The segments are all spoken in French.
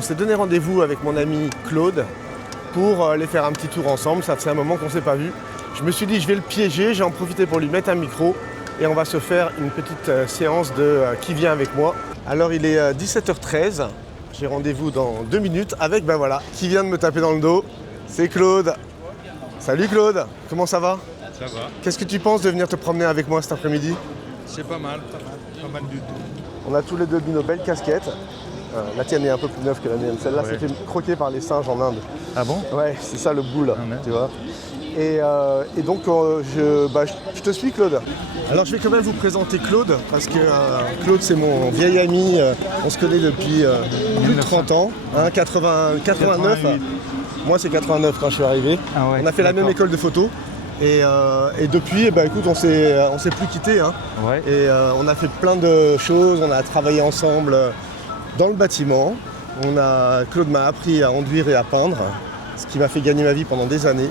on s'est donné rendez-vous avec mon ami Claude pour aller faire un petit tour ensemble. Ça faisait un moment qu'on ne s'est pas vu. Je me suis dit, je vais le piéger, j'ai en profité pour lui mettre un micro et on va se faire une petite séance de qui vient avec moi. Alors il est 17h13, j'ai rendez-vous dans 2 minutes avec, ben voilà, qui vient de me taper dans le dos. C'est Claude. Salut Claude, comment ça va? Ça va. Qu'est-ce que tu penses de venir te promener avec moi cet après-midi? C'est pas mal du tout. On a tous les deux mis nos belles casquettes. La tienne est un peu plus neuve que la mienne. Celle-là, Ouais. c'était croquée par les singes en Inde. Ah bon? Ouais, c'est ça le boule, Ah, merde. tu vois. Et donc, je te suis, Claude. Alors, je vais quand même vous présenter Claude, parce que Claude, c'est mon vieil ami. On se connaît depuis plus de 30 ans, 89. Moi, c'est 89 quand je suis arrivé. Ah ouais, On a fait la même d'accord. école de photo. Et depuis, écoute, on s'est plus quittés. Hein. Ouais. Et on a fait plein de choses. On a travaillé ensemble dans le bâtiment. Claude m'a appris à enduire et à peindre, ce qui m'a fait gagner ma vie pendant des années.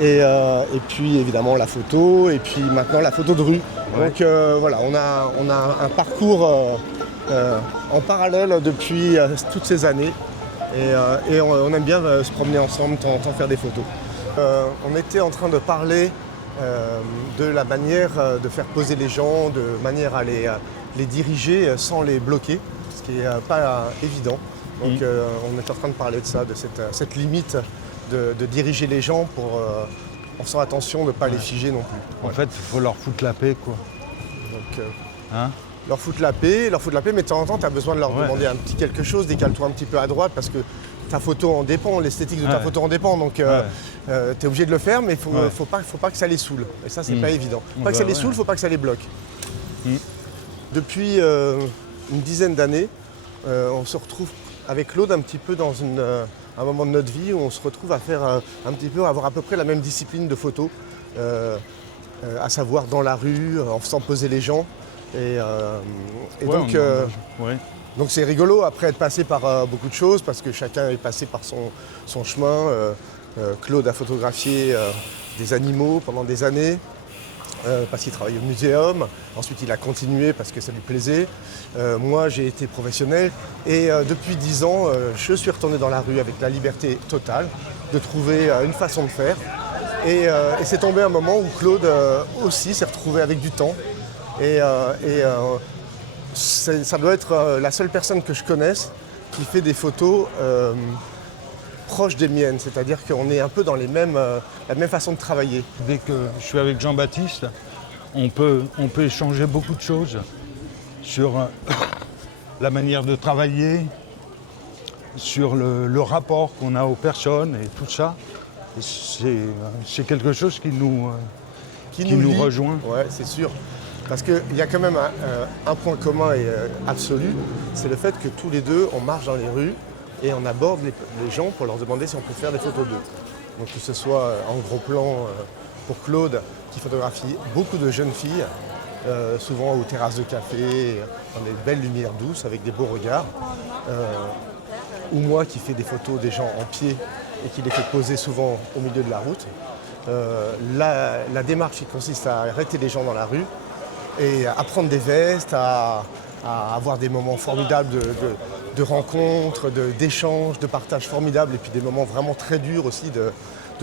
Et puis évidemment la photo, et puis maintenant la photo de rue. Ouais. Donc voilà, on a un parcours en parallèle depuis toutes ces années. Et on aime bien se promener ensemble, de temps en temps faire des photos. On était en train de parler de la manière de faire poser les gens, de manière à les diriger sans les bloquer, ce qui n'est pas évident. Donc on est en train de parler de ça, de cette limite de diriger les gens en faisant attention de ne pas les figer non plus. En fait, il faut leur foutre la paix, quoi. Donc, Hein? leur foutre la paix, mais de temps en temps, tu as besoin de leur Ouais. demander un petit quelque chose, décale-toi un petit peu à droite parce que ta photo en dépend, l'esthétique de ta Ouais. photo en dépend. Donc tu es obligé de le faire, mais il Ouais. faut pas que ça les saoule. Et ça, c'est pas évident. Faut pas que ça les Ouais. saoule, faut pas que ça les bloque. Depuis une dizaine d'années, on se retrouve avec Claude un petit peu dans un moment de notre vie où on se retrouve à faire avoir à peu près la même discipline de photo, à savoir dans la rue, en faisant poser les gens. Donc c'est rigolo après être passé par beaucoup de choses parce que chacun est passé par son chemin. Claude a photographié des animaux pendant des années parce qu'il travaillait au muséum. Ensuite il a continué parce que ça lui plaisait. Moi j'ai été professionnel et depuis 10 ans je suis retourné dans la rue avec la liberté totale de trouver une façon de faire. Et c'est tombé un moment où Claude aussi s'est retrouvé avec du temps. Ça doit être la seule personne que je connaisse qui fait des photos proches des miennes. C'est-à-dire qu'on est un peu dans la même façon de travailler. Dès que je suis avec Jean-Baptiste, on peut échanger beaucoup de choses sur la manière de travailler, sur le rapport qu'on a aux personnes et tout ça. Et c'est quelque chose qui nous lie. rejoint. Ouais, c'est sûr. Parce qu'il y a quand même un point commun et absolu, c'est le fait que tous les deux, on marche dans les rues et on aborde les gens pour leur demander si on peut faire des photos d'eux. Donc que ce soit en gros plan pour Claude, qui photographie beaucoup de jeunes filles, souvent aux terrasses de café, dans des belles lumières douces, avec des beaux regards. Ou moi qui fais des photos des gens en pied et qui les fait poser souvent au milieu de la route. La démarche qui consiste à arrêter les gens dans la rue et à prendre des vestes, à avoir des moments formidables de rencontres, d'échanges, de partage formidables et puis des moments vraiment très durs aussi de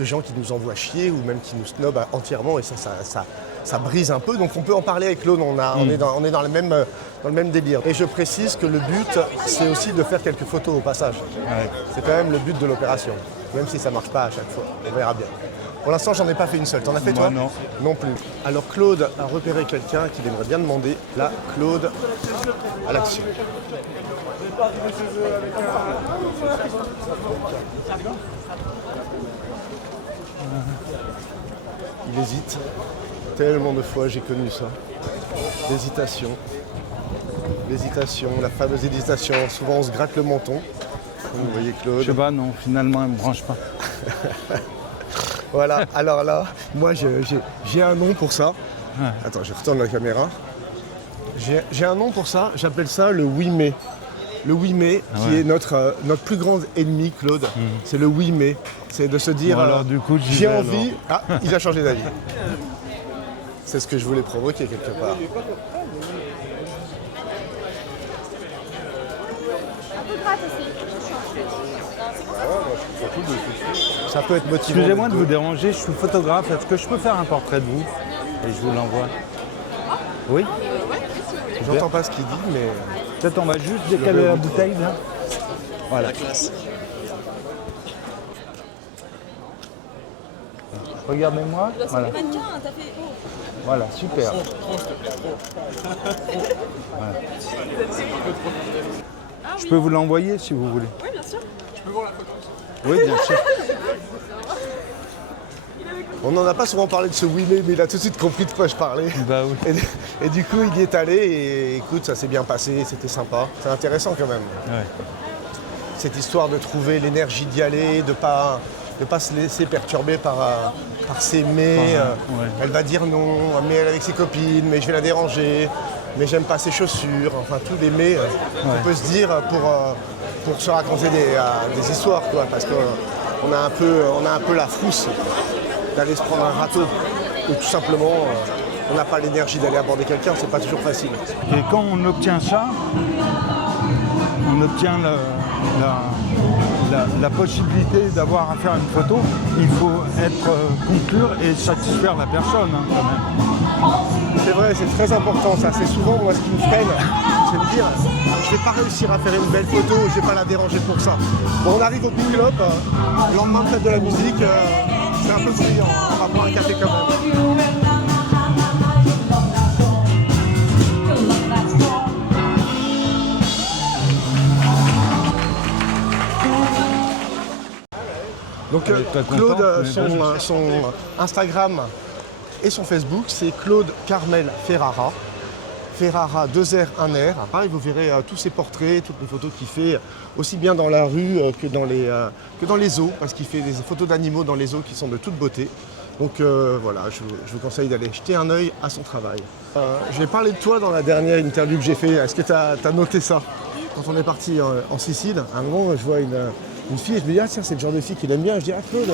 gens qui nous envoient chier ou même qui nous snobent entièrement et ça brise un peu. Donc on peut en parler avec Claude, on est dans le même délire. Et je précise que le but, c'est aussi de faire quelques photos au passage. Ouais. C'est quand même le but de l'opération, même si ça ne marche pas à chaque fois. On verra bien. Pour l'instant, j'en ai pas fait une seule. T'en as fait toi? Moi, non. Non plus. Alors Claude a repéré quelqu'un qu'il aimerait bien demander. Là, Claude, à l'action. Il hésite. Tellement de fois j'ai connu ça. L'hésitation. L'hésitation, la fameuse hésitation. Souvent on se gratte le menton. Vous voyez Claude. Je sais pas, non, finalement, elle ne me branche pas. Voilà, alors là, moi j'ai un nom pour ça. Attends, je retourne la caméra. J'ai un nom pour ça, j'appelle ça le oui mais. Le oui mais, qui est notre plus grand ennemi, Claude, c'est le oui mais. C'est de se dire, Bon, alors, du coup, j'y j'ai vais, envie... Ah, il a changé d'avis. C'est ce que je voulais provoquer quelque part. Ça peut être motivant. Excusez-moi de vous déranger, je suis photographe. Est-ce que je peux faire un portrait de vous? Et je vous l'envoie. Oui? J'entends pas ce qu'il dit, mais... Peut-être on va juste décaler la bouteille là. Voilà. La classe. Regardez-moi. Voilà. Voilà, super. Voilà. Je peux vous l'envoyer si vous voulez. Oui, bien sûr. Oui, bien sûr. On n'en a pas souvent parlé de ce Willy, mais il a tout de suite compris de quoi je parlais. Bah oui. Et du coup, il y est allé et écoute, ça s'est bien passé, c'était sympa. C'est intéressant quand même. Ouais. Cette histoire de trouver l'énergie d'y aller, de pas se laisser perturber par ses mais. Ouais. Elle va dire non, mais elle est avec ses copines, mais je vais la déranger, mais j'aime pas ses chaussures. Enfin, tous les mais qu'on peut se dire pour se raconter des histoires, quoi. Parce qu'on a un peu la frousse d'aller se prendre un râteau. Ou tout simplement, on n'a pas l'énergie d'aller aborder quelqu'un, c'est pas toujours facile. Et quand on obtient ça, on obtient la possibilité d'avoir à faire une photo, il faut être conclure et satisfaire la personne hein, quand même. C'est vrai, c'est très important ça. C'est souvent moi ce qui me freine, c'est de dire je vais pas réussir à faire une belle photo, je vais pas la déranger pour ça. Bon, on arrive au Big Club, le lendemain de fête de la musique, c'est un peu bruyant, on va boire un café quand même. Donc Claude, son Instagram et son Facebook, c'est Claude Carmel Ferrara. Ferrara 2 R 1 R. Pareil, vous verrez tous ses portraits, toutes les photos qu'il fait, aussi bien dans la rue que dans les zoos, parce qu'il fait des photos d'animaux dans les zoos qui sont de toute beauté. Donc voilà, je vous conseille d'aller jeter un œil à son travail. J'ai parlé de toi dans la dernière interview que j'ai fait. Est-ce que tu as noté ça? Quand on est parti en Sicile, à un moment, je vois une fille et je me dis « Ah tiens, c'est le genre de fille qu'il aime bien ». Je dis « Ah Claude,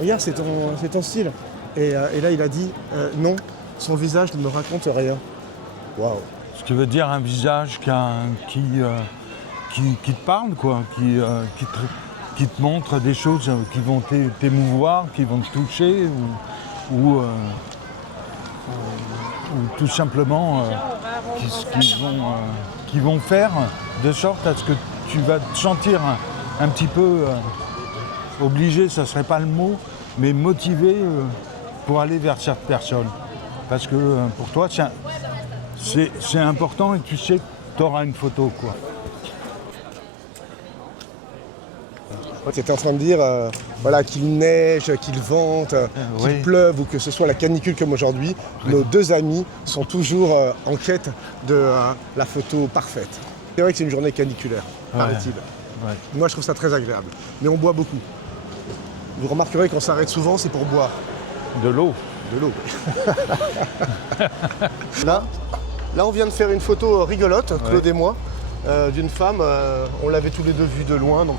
regarde, c'est ton style ». Et là, il a dit « Non, son visage ne me raconte rien ». Waouh. Ce qui veut dire un visage qui te parle, quoi, qui te montre des choses qui vont t'émouvoir, qui vont te toucher, ou tout simplement qui vont faire de sorte à ce que tu vas te sentir un petit peu obligé, ça ne serait pas le mot, mais motivé pour aller vers cette personne. Parce que pour toi, c'est important et tu sais que tu auras une photo, quoi. Tu étais en train de dire voilà, qu'il neige, qu'il vente, qu'il pleuve ou que ce soit la canicule comme aujourd'hui. Nos deux amis sont toujours en quête de la photo parfaite. C'est vrai que c'est une journée caniculaire, paraît-il. Ouais. Moi, je trouve ça très agréable. Mais on boit beaucoup. Vous remarquerez qu'on s'arrête souvent, c'est pour boire. De l'eau. De l'eau. Là, on vient de faire une photo rigolote, Claude et moi, d'une femme. On l'avait tous les deux vue de loin, donc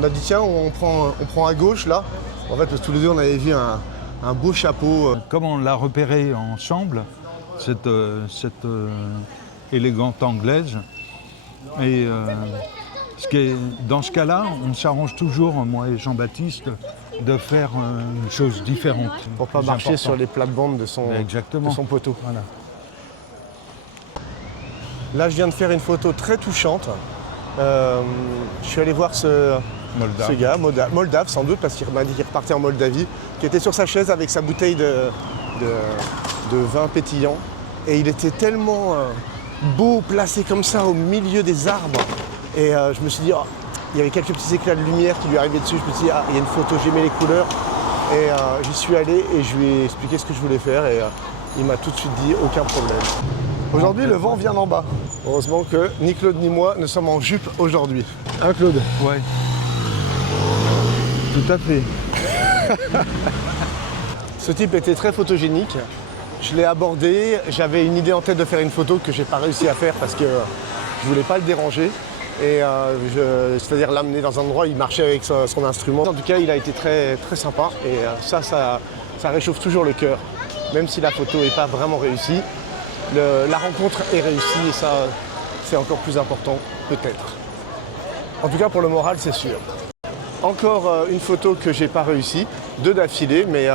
on a dit tiens, on prend à gauche là. En fait, tous les deux, on avait vu un beau chapeau. Comme on l'a repéré ensemble, cette élégante anglaise, et dans ce cas-là, on s'arrange toujours, moi et Jean-Baptiste, de faire une chose différente. Pour pas marcher sur les plates-bandes de son poteau. Voilà. Là, je viens de faire une photo très touchante. Je suis allé voir ce gars, Moldave sans doute, parce qu'il m'a dit qu'il repartait en Moldavie, qui était sur sa chaise avec sa bouteille de vin pétillant. Et il était tellement beau, placé comme ça au milieu des arbres. Et je me suis dit, il y avait quelques petits éclats de lumière qui lui arrivaient dessus. Je me suis dit, il y a une photo, j'aimais les couleurs. Et j'y suis allé et je lui ai expliqué ce que je voulais faire. Et il m'a tout de suite dit, aucun problème. Aujourd'hui, le vent vient d'en bas. Heureusement que ni Claude ni moi ne sommes en jupe aujourd'hui. Hein, Claude? Ouais. Tout à fait. Ce type était très photogénique. Je l'ai abordé. J'avais une idée en tête de faire une photo que j'ai pas réussi à faire parce que je voulais pas le déranger. Et c'est-à-dire l'amener dans un endroit où il marchait avec son instrument. En tout cas, il a été très, très sympa. Et ça réchauffe toujours le cœur. Même si la photo n'est pas vraiment réussie. La rencontre est réussie et ça, c'est encore plus important, peut-être. En tout cas, pour le moral, c'est sûr. Encore une photo que j'ai pas réussi, 2 d'affilée, mais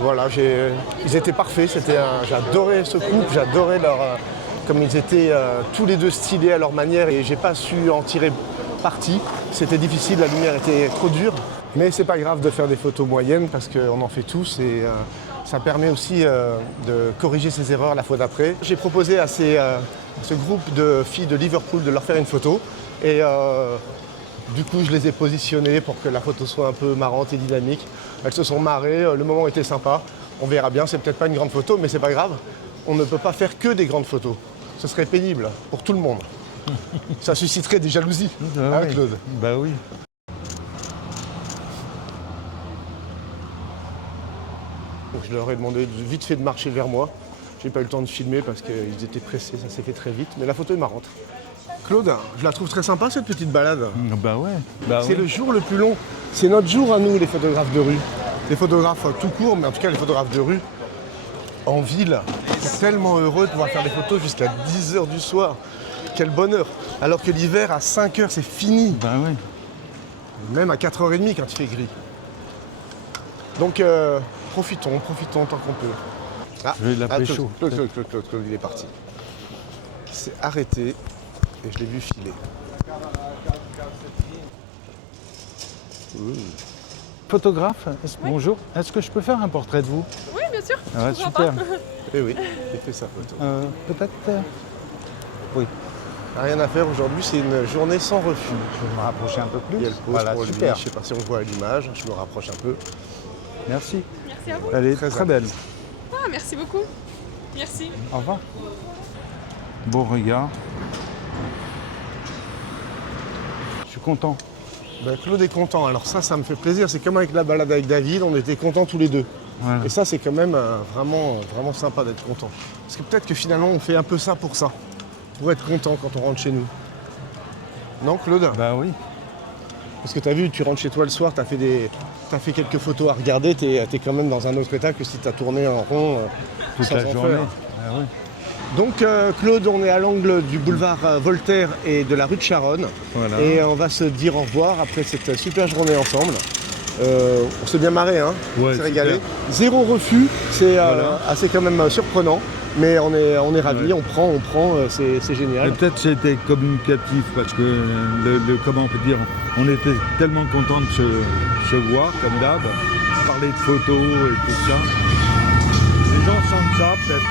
voilà, ils étaient parfaits. J'adorais ce couple, j'adorais comme ils étaient tous les deux stylés à leur manière et j'ai pas su en tirer parti. C'était difficile, la lumière était trop dure, mais c'est pas grave de faire des photos moyennes parce qu'on en fait tous et ça permet aussi de corriger ses erreurs la fois d'après. J'ai proposé à ce groupe de filles de Liverpool de leur faire une photo et du coup, je les ai positionnées pour que la photo soit un peu marrante et dynamique. Elles se sont marrées, le moment était sympa. On verra bien, c'est peut-être pas une grande photo, mais c'est pas grave. On ne peut pas faire que des grandes photos. Ce serait pénible pour tout le monde. Ça susciterait des jalousies, avec Claude. Bah oui. Donc, je leur ai demandé vite fait de marcher vers moi. J'ai pas eu le temps de filmer parce qu'ils étaient pressés, ça s'est fait très vite. Mais la photo est marrante. Claude, je la trouve très sympa cette petite balade. Bah ouais. C'est le jour le plus long. C'est notre jour à nous, les photographes de rue. Les photographes tout court, mais en tout cas les photographes de rue. En ville, c'est tellement heureux de pouvoir faire des photos jusqu'à 10h du soir. Quel bonheur. Alors que l'hiver, à 5h, c'est fini. Bah ouais. Même à 4h30 quand il fait gris. Donc profitons tant qu'on peut. Ah, je vais l'appeler chaud. Claude, il est parti. Il s'est arrêté. Et je l'ai vu filer. Photographe, bonjour. Est-ce que je peux faire un portrait de vous? Oui, bien sûr. Ah, super. Eh oui, j'ai fait sa photo. Peut-être. Oui. Rien à faire aujourd'hui, c'est une journée sans refus. Je vais me rapprocher un peu plus. Il y a le pose voilà, pour super. lui. Je ne sais pas si on voit à l'image. Je me rapproche un peu. Merci. Merci à vous. Elle est très belle. Ah, merci beaucoup. Merci. Au revoir. Beau regard. Je suis content. Ben, Claude est content. Alors ça me fait plaisir. C'est comme avec la balade avec David, on était contents tous les deux. Voilà. Et ça, c'est quand même vraiment sympa d'être content. Parce que peut-être que finalement, on fait un peu ça. Pour être content quand on rentre chez nous. Non, Claude? Bah oui. Parce que tu as vu, tu rentres chez toi le soir, tu as fait quelques photos à regarder, tu es quand même dans un autre état que si tu as tourné en rond toute la journée. Ah oui. Donc Claude, on est à l'angle du boulevard Voltaire et de la rue de Charonne. Voilà. Et on va se dire au revoir après cette super journée ensemble. On s'est bien marré, hein, Ouais, on s'est régalé. super. 0 refus, c'est Voilà. assez quand même surprenant. Mais on est ravis, Ouais. on prend, c'est génial. Et peut-être c'était communicatif parce que comment on peut dire, on était tellement contents de se voir comme d'hab, parler de photos et tout ça. Les gens sentent ça peut-être.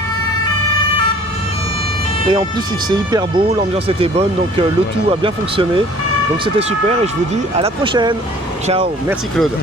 Et en plus, c'est hyper beau, l'ambiance était bonne, donc le tout a bien fonctionné. Donc c'était super et je vous dis à la prochaine. Ciao, merci Claude.